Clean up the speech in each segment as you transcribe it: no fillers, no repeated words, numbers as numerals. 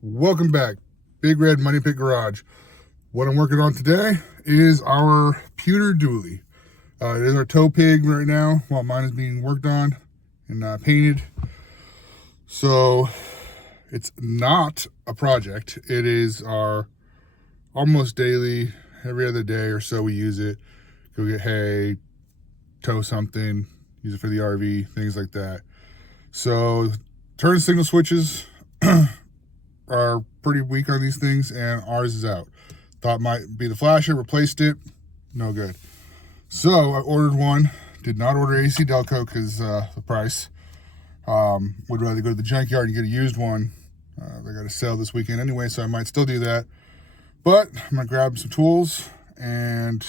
Welcome back, Big Red Money Pit Garage. What I'm working on today is our pewter dually. It is our tow pig right now while mine is being worked on and painted. So it's not a project. It is our almost daily, every other day or so we use it. Go get hay, tow something, use it for the RV, things like that. So turn signal switches are pretty weak on these things, and ours is out. Thought might be the flasher, replaced it, no good. So I ordered one, did not order AC Delco because the price. Would rather go to the junkyard and get a used one. They got to sell this weekend anyway, so I might still do that. But I'm gonna grab some tools and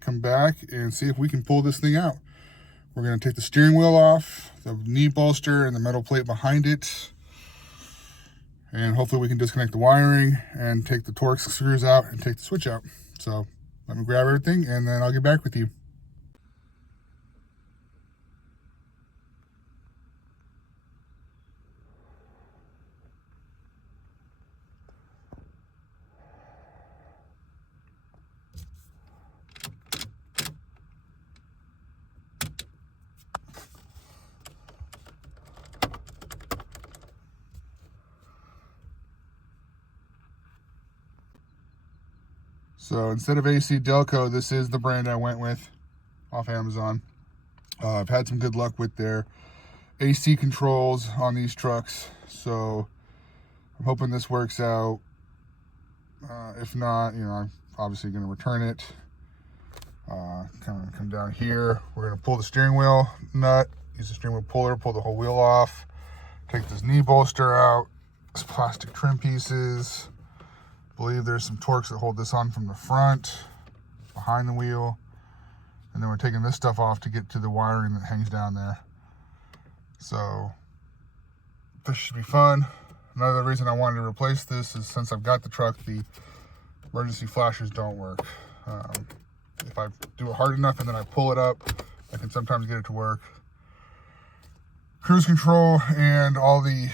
come back and see if we can pull this thing out. We're gonna take the steering wheel off, the knee bolster and the metal plate behind it, and hopefully we can disconnect the wiring and take the Torx screws out and take the switch out. So let me grab everything and then I'll get back with you. So instead of AC Delco, this is the brand I went with off Amazon. I've had some good luck with their AC controls on these trucks, so I'm hoping this works out. If not, I'm obviously going to return it. Come down here. We're going to pull the steering wheel nut, use the steering wheel puller, pull the whole wheel off, take this knee bolster out, these plastic trim pieces. I believe there's some Torx that hold this on from the front, behind the wheel. And then we're taking this stuff off to get to the wiring that hangs down there. So this should be fun. Another reason I wanted to replace this is since I've got the truck, the emergency flashers don't work. If I do it hard enough and then I pull it up, I can sometimes get it to work. Cruise control and all the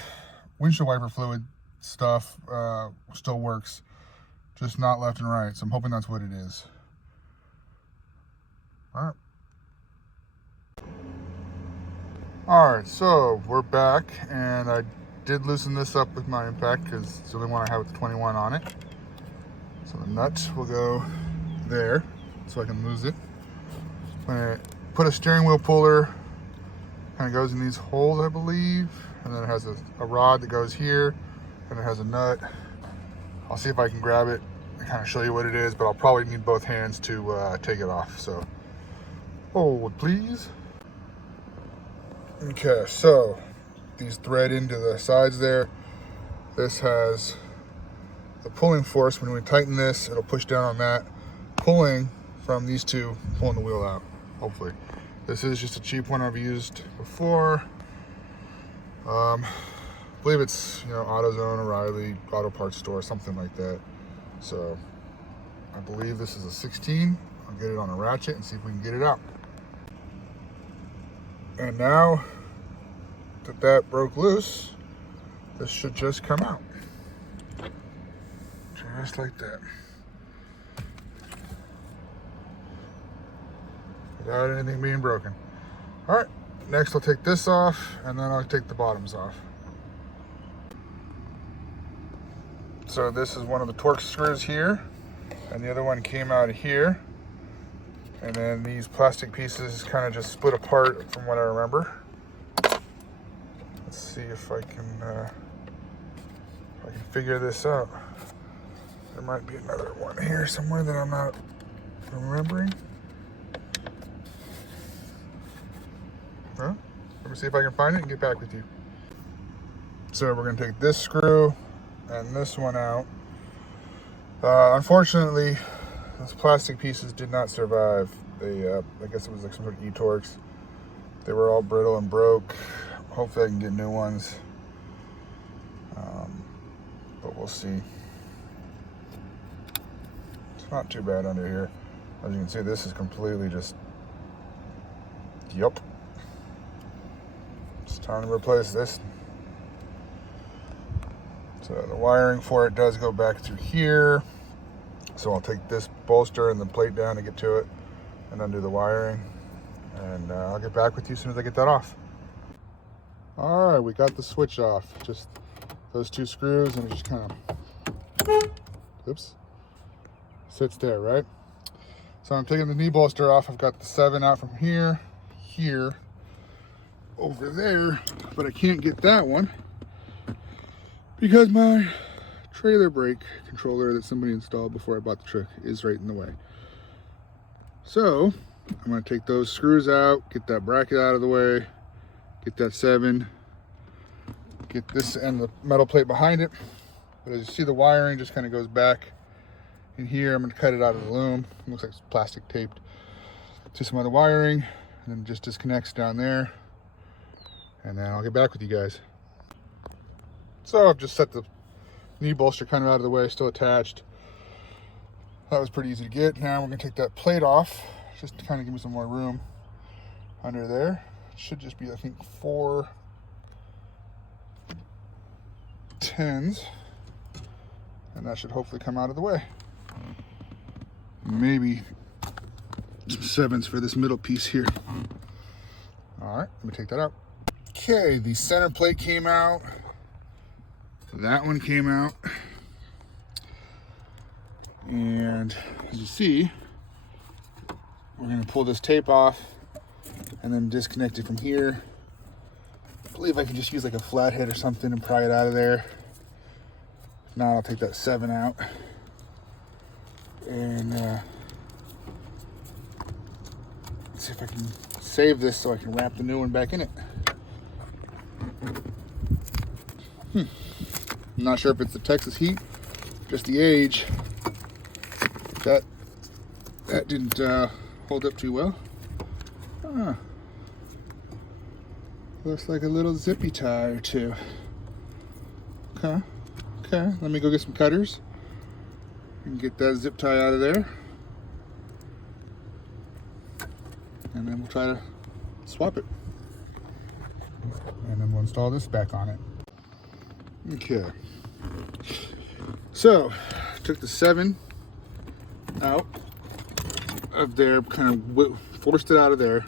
windshield wiper fluid stuff still works, just not left and right. So I'm hoping that's what it is. All right, so we're back, and I did loosen this up with my impact because it's the only one I have with the 21 on it. So the nut will go there so I can lose it. I'm gonna put a steering wheel puller, kind of goes in these holes, I believe, and then it has a rod that goes here, and it has a nut. I'll see if I can grab it and kind of show you what it is, but I'll probably need both hands to take it off. So hold, please. Okay, so these thread into the sides there. This has the pulling force. When we tighten this, it'll push down on that, pulling from these two, pulling the wheel out, hopefully. This is just a cheap one I've used before. I believe it's, AutoZone, O'Reilly, Auto Parts Store, something like that. So I believe this is a 16. I'll get it on a ratchet and see if we can get it out. And now that that broke loose, this should just come out. Just like that. Without anything being broken. All right, next I'll take this off and then I'll take the bottoms off. So this is one of the Torx screws here, and the other one came out of here. And then these plastic pieces kind of just split apart from what I remember. Let's see if I can figure this out. There might be another one here somewhere that I'm not remembering. Well, let me see if I can find it and get back with you. So we're going to take this screw and this one out. Unfortunately, those plastic pieces did not survive. They, I guess it was like some sort of E-Torx. They were all brittle and broke. Hopefully I can get new ones. But we'll see. It's not too bad under here. As you can see, this is completely just, yep. It's time to replace this. So the wiring for it does go back through here. So I'll take this bolster and the plate down to get to it and undo the wiring. And I'll get back with you as soon as I get that off. All right, we got the switch off. Just those two screws, and it just kind of, oops, sits there, right? So I'm taking the knee bolster off. I've got the 7 out from here, over there, but I can't get that one because my trailer brake controller that somebody installed before I bought the truck is right in the way. So I'm going to take those screws out, get that bracket out of the way, get that 7, get this and the metal plate behind it. But as you see, the wiring just kind of goes back in here. I'm going to cut it out of the loom. It looks like it's plastic taped to some other wiring, and then just disconnects down there. And then I'll get back with you guys. So I've just set the knee bolster kind of out of the way, still attached. That was pretty easy to get. Now we're going to take that plate off, just to kind of give me some more room under there. It should just be, I think, 4 10s, and that should hopefully come out of the way. Maybe some 7s for this middle piece here. All right, let me take that out. Okay, the center plate came out. That one came out. And as you see, we're going to pull this tape off and then disconnect it from here. I believe I can just use like a flathead or something and pry it out of there. If not, I'll take that 7 out. And let's see if I can save this so I can wrap the new one back in it. I'm not sure if it's the Texas heat, just the age. That didn't hold up too well. Looks like a little zippy tie or two. Okay, let me go get some cutters and get that zip tie out of there. And then we'll try to swap it. And then we'll install this back on it. Okay. So, took the 7 out of there, kind of forced it out of there,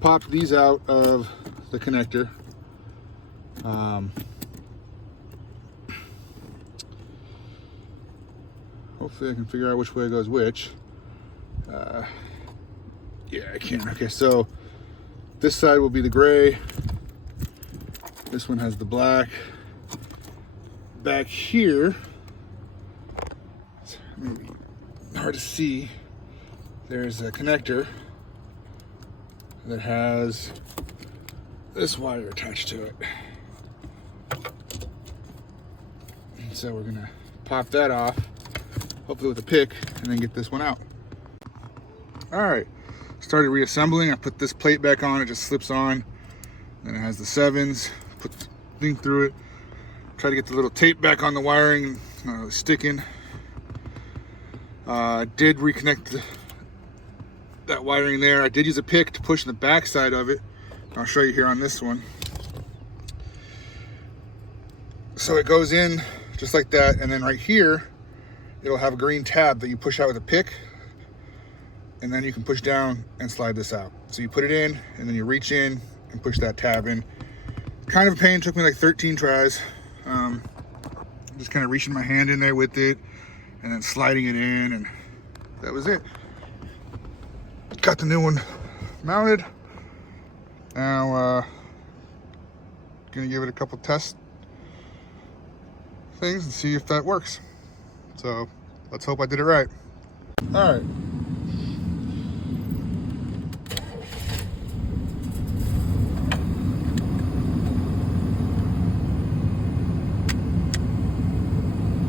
popped these out of the connector. Hopefully I can figure out which way goes which. Yeah, I can. Okay, so this side will be the gray. This one has the black. Back here, it's maybe hard to see, there's a connector that has this wire attached to it. And so we're gonna pop that off, hopefully with a pick, and then get this one out. All right, started reassembling. I put this plate back on, it just slips on. Then it has the 7s, put the thing through it. Try to get the little tape back on the wiring, sticking. Did reconnect that wiring there. I did use a pick to push the back side of it. I'll show you here on this one. So it goes in just like that, and then right here, it'll have a green tab that you push out with a pick, and then you can push down and slide this out. So you put it in, and then you reach in and push that tab in. Kind of a pain, took me like 13 tries. Just kind of reaching my hand in there with it and then sliding it in, and that was it. Got the new one mounted. Now gonna give it a couple test things and see if that works. So let's hope I did it right. All right.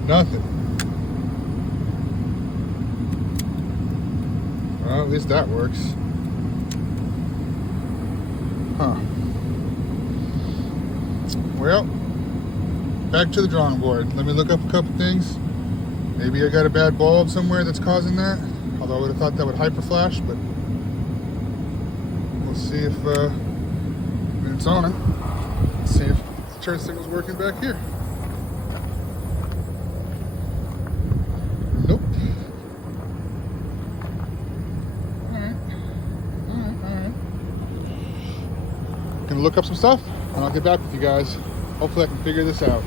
Nothing. Well, at least that works. Huh. Well, back to the drawing board. Let me look up a couple things. Maybe I got a bad bulb somewhere that's causing that. Although I would have thought that would hyper flash, but we'll see if it's on it. Let's see if the turn signal's working back here. gonna look up some stuff and I'll get back with you guys. Hopefully I can figure this out.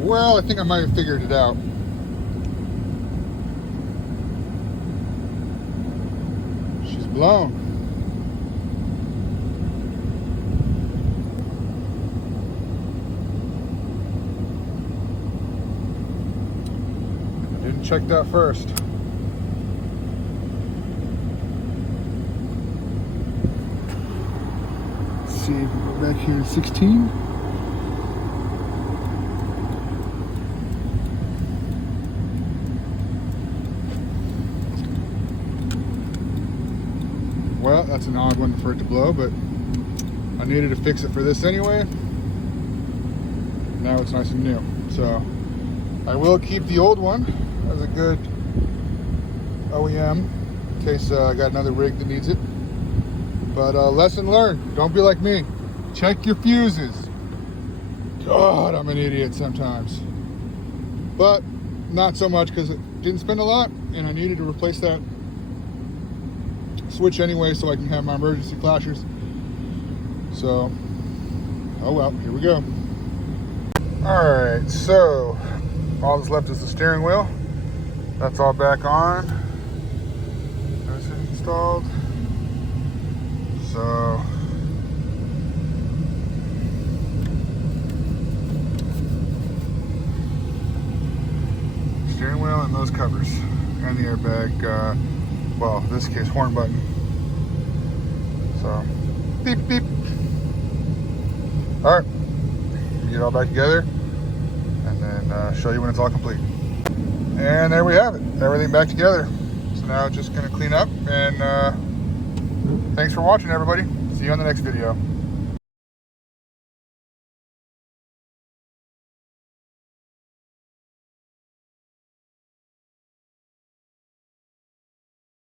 Well, I think I might have figured it out. She's blown. I didn't check that first. Let's see, we're back here at 16. Well, that's an odd one for it to blow, but I needed to fix it for this anyway. Now it's nice and new. So I will keep the old one as a good OEM in case I got another rig that needs it. But lesson learned, don't be like me. Check your fuses. God, I'm an idiot sometimes. But not so much because it didn't spend a lot and I needed to replace that switch anyway so I can have my emergency flashers. So, oh well, here we go. Alright, so all that's left is the steering wheel. That's all back on. That's installed. So steering wheel and those covers and the airbag, well, in this case, horn button. So, beep, beep. All right, get it all back together and then show you when it's all complete. And there we have it, everything back together. So now just gonna clean up and thanks for watching, everybody. See you on the next video.